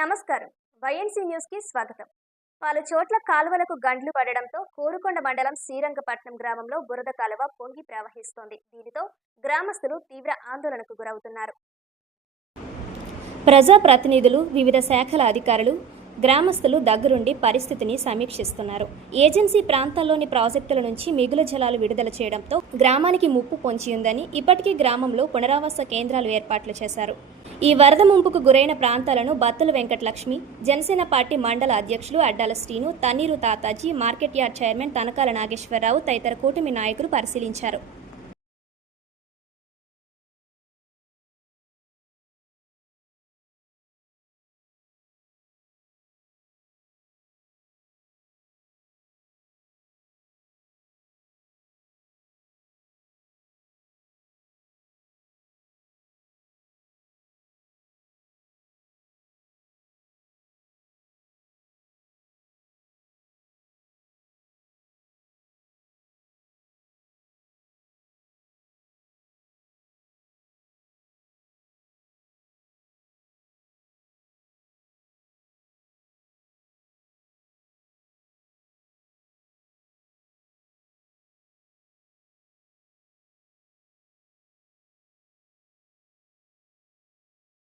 నమస్కారం. వైఎన్సీ న్యూస్కి స్వాగతం. పలు చోట్ల కాలువలకు గండ్లు పడడంతో కోరుకొండ మండలం శ్రీరంగపట్నం గ్రామంలో బురద కాలువ పొంగి ప్రవహిస్తోంది. దీనితో గ్రామస్తులు తీవ్ర ఆందోళనకు గురవుతున్నారు. ప్రజాప్రతినిధులు వివిధ శాఖల అధికారులు గ్రామస్తులు దగ్గరుండి పరిస్థితిని సమీక్షిస్తున్నారు. ఏజెన్సీ ప్రాంతాల్లోని ప్రాజెక్టుల నుంచి మిగులు జలాలు విడుదల చేయడంతో గ్రామానికి ముప్పు పొంచి ఉందని ఇప్పటికీ గ్రామంలో పునరావాస కేంద్రాలు ఏర్పాట్లు చేశారు. ఈ వరద ముంపుకు గురైన ప్రాంతాలను బత్తుల వెంకటలక్ష్మి జనసేన పార్టీ మండల అధ్యక్షులు Addala Srinu Tanneeru Tataji market yard chairman Tanakala Nageswara Rao తదితర కూటమి నాయకులు పరిశీలించారు.